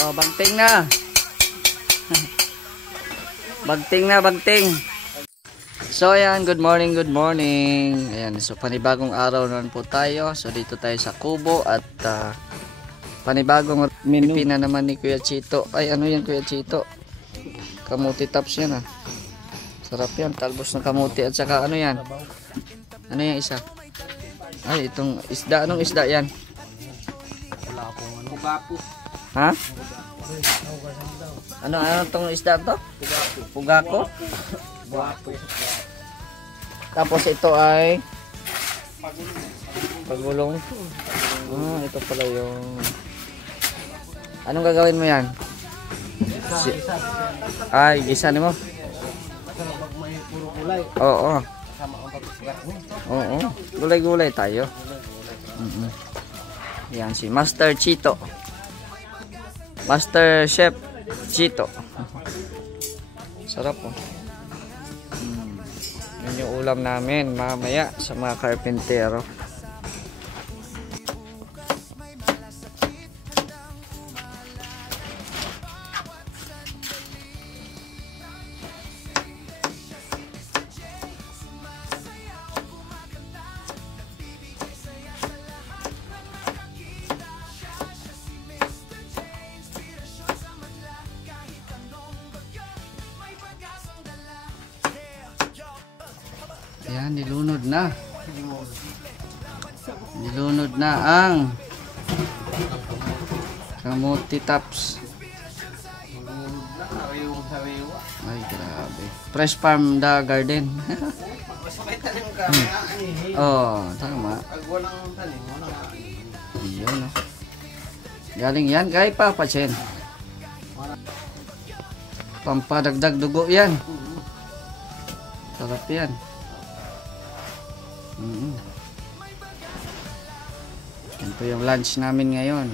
Oh, bagting na. Bagting na, bagting. So ayan, good morning, good morning. Ayan, so panibagong araw naman po tayo. So dito tayo sa Kubo at panibagong menu na naman ni Kuya Chito. Ay, ano yan Kuya Chito? Kamuti tops yan ah. Sarap yan, talbos ng kamuti at saka ano yan? Ano yung isa? Ay, itong isda, anong isda yan? Wala akong ano. Pugapo. Ha? Ano tong isda to? Pugako. Pugapo. Tapos ito ay pagulong. Ah, ito pala yung anong gagawin mo yan? Ay, gisa mo? May puro gulay. Oo. Kasama ang pagsugat mo. Oo. Gulay-gulay tayo. Yan si Master Chito. Master Chef Chito. Sarap po. Yan yung ulam namin mamaya sa mga karpentero. Ayan, nilunod na. Nilunod na ang kamuti tops. Ay, grabe. Fresh farm the garden. Oh, tama. Pag walang tanim, walang Iyon, no? Galing yan kay Papa Chen. Pampadagdag dugo yan. Sarap yan. Yan po yung lunch namin ngayon.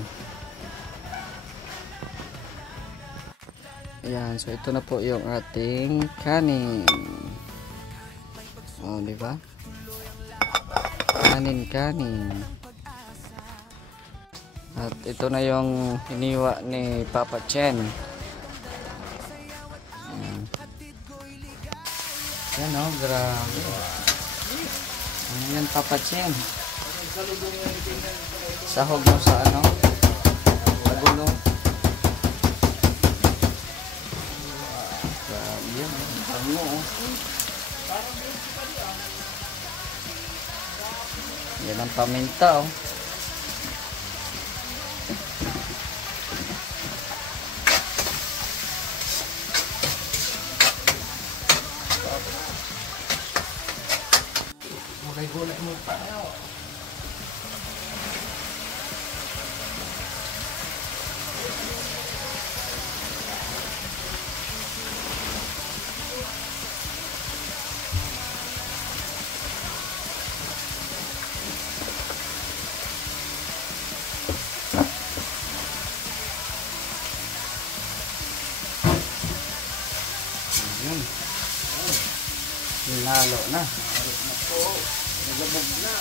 Ayan, so ito na po yung ating kanin. Oh, di ba? Kanin. At ito na yung iniwa ni Papa Chen. Yan oh, grabe. Ayan, Papa Chen. Sahog mo sa ano? Pagulong. Grabe yan. Bango oh. Yan ang paminta oh. gulay mo pa. Nalo na. Nalabog na.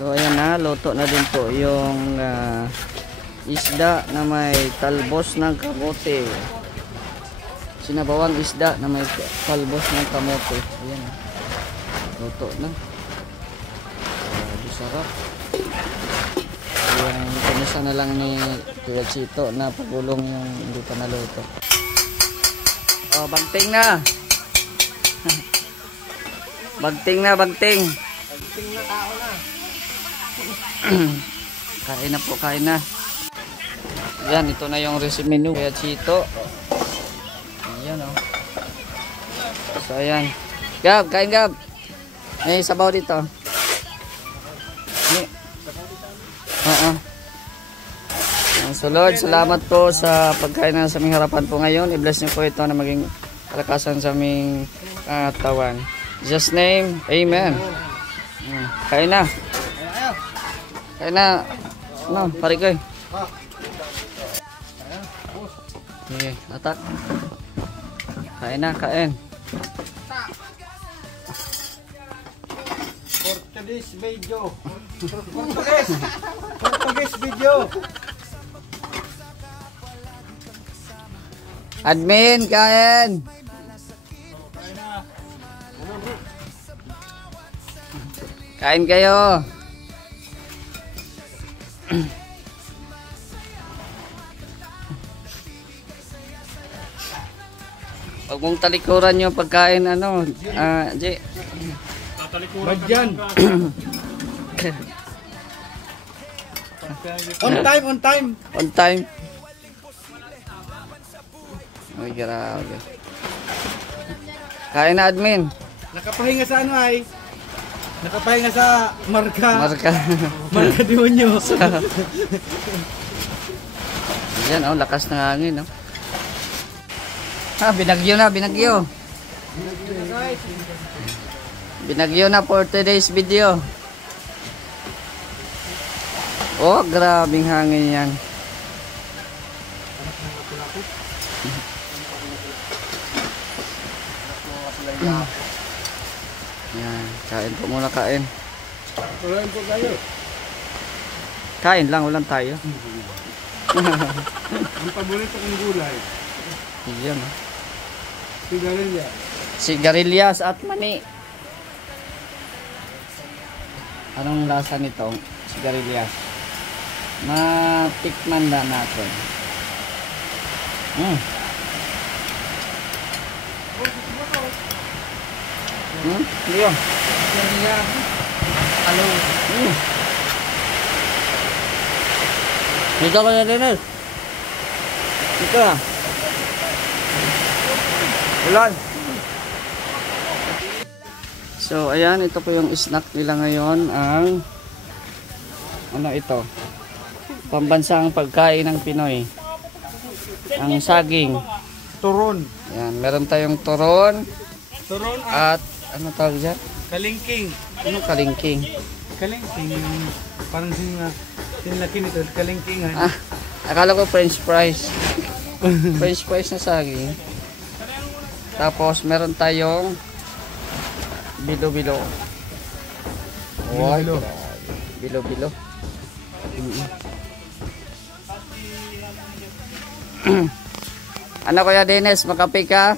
So ayan na, luto na din po yung isda na may talbos ng kamote. Sinabawang isda na may talbos ng kamote. Ayan. Luto na. Sarap. Yung pinisa na lang ni Kuya Chito na pagulong yung hindi pa naluto. Oh, bagting na. Bagting na, bagting. Bagting na tao na. Kain na po, kain na. Yan, ito na yung recipe menu Kuya Chito. Ayan oh. So ayan. Gab, kain Gab. May sabaw dito. So Lord, salamat po sa pagkain na sa aming harapan po ngayon. I-bless niyo po ito na maging kalakasan sa aming katawan. Jesus name, amen. Kain na. Kain na. No, pare ko. Okay, atak. Kain na, kain. Portuguese video. Portuguese video. Admin, kain. Kain kayo. Huwag mong talikuran yung pagkain, ano, J. Badyan. On time, on time. On time. Ay, grabe. Kain na, admin. Nakapahinga sa ano ay? Nakapahinga sa marka. Marka. Marka demonyo. Yan, oh, lakas ng hangin, oh. Binagyo na, binagyo. Binagyo na for today's video. Oh, grabing hangin yan. Yan, kain po muna, kain. Kumain po kayo. Kain lang, ulan tayo. Ang paborito kong gulay. Yan, oh. Sigarilya. Sigarilyas at mani. Anong lasa nito? Sigarilyas. Matikman na natin. Hindi yun. Hello. Dito ka na, Dennis. Dito na. Ulan. So, ayan, ito po yung snack nila ngayon. Ang ano ito? Pambansang pagkain ng Pinoy. Ang saging. Turon. Ayan, meron tayong turon. Turon At ano tawag dyan? kalingking. Anong kalingking? Kalingking. Parang sinlaki nito. Kalingkingan. Akala ko french fries. French fries na saging. Tapos meron tayong bilo-bilo. Bilo-bilo. Bilo-bilo. Ano kuya Dennis, makape ka?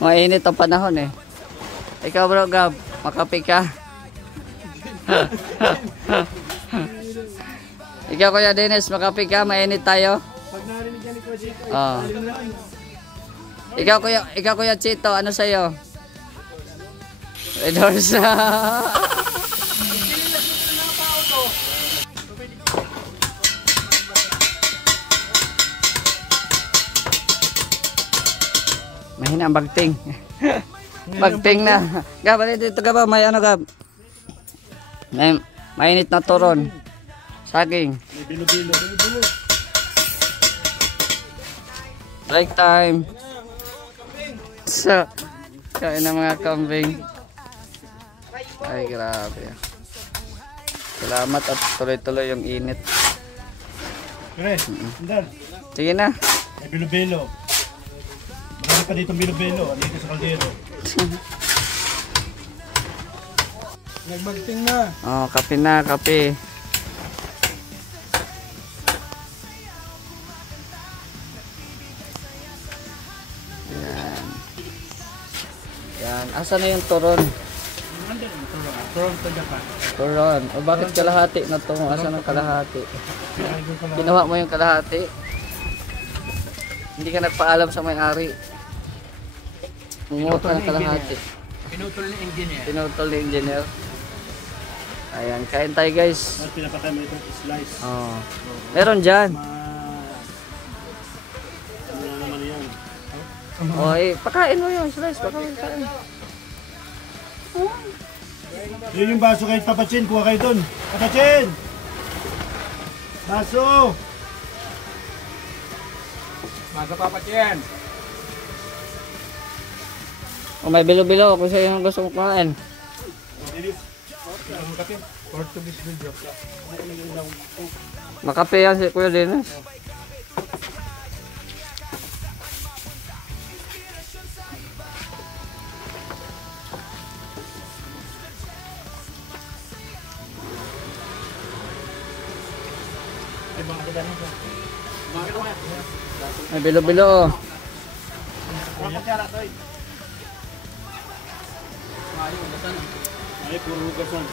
Mainit ang panahon eh. Ikaw bro Gab, makape ka? Ikaw kuya Dennis, makape ka? Mainit tayo? Pag narinig yan ni Kuya Chico, Oh. Ikaw kuya Chito, ano sa'yo? Red Horse. Mahina ang bagting. Bagting na. Gab, dito ka ba? May ano Gab? May mainit na turon. Saging. may bilo-bilo. Break time. So, kain ng mga kambing. Ay, grabe. Salamat at tuloy-tuloy yung init. Pre, Andar, Sige na. may bilo-bilo. Marami pa dito bilo-bilo. Dito sa kaldero. Nagmagting na. Oh, kape na, kape. Yan. Yan. Asa na yung turon? Turon to Japan. Turon. O bakit kalahati na to? Asa na kalahati? Ginawa mo yung kalahati? Hindi ka nagpaalam sa may-ari. Umuha ka ng kalahati. Pinutol ni engineer. Pinutol ni engineer. Ayan, kain tayo guys. At pinapatay mo itong slice. Oh. Meron dyan. Ano naman yan? Oh, pakain mo yung slice. Pakain. Yun yung baso kay Papa Chin. Kuha kayo dun. Papa Chin! Baso! Baso Papa Chin! O may bilo-bilo kung sa'yo yung gusto mong kumain. Portuguese video. Makape yan si Kuya Dennis. May bilo-bilo oh. Ay, puro hugasan.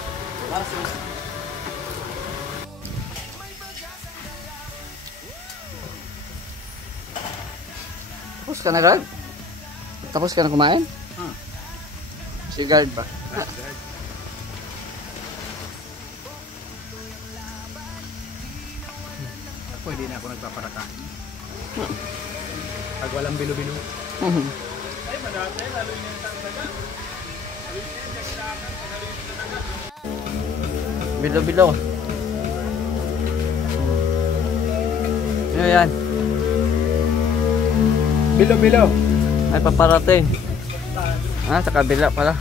Tapos ka na, Guard? Tapos ka na kumain? Si Guard ba? Pwede na ako nagpaparakain. Pag walang bilo-bilo. Bilo-bilo. Ano yan? Bilo-bilo. Ay paparating. Ah, sa kabila pala.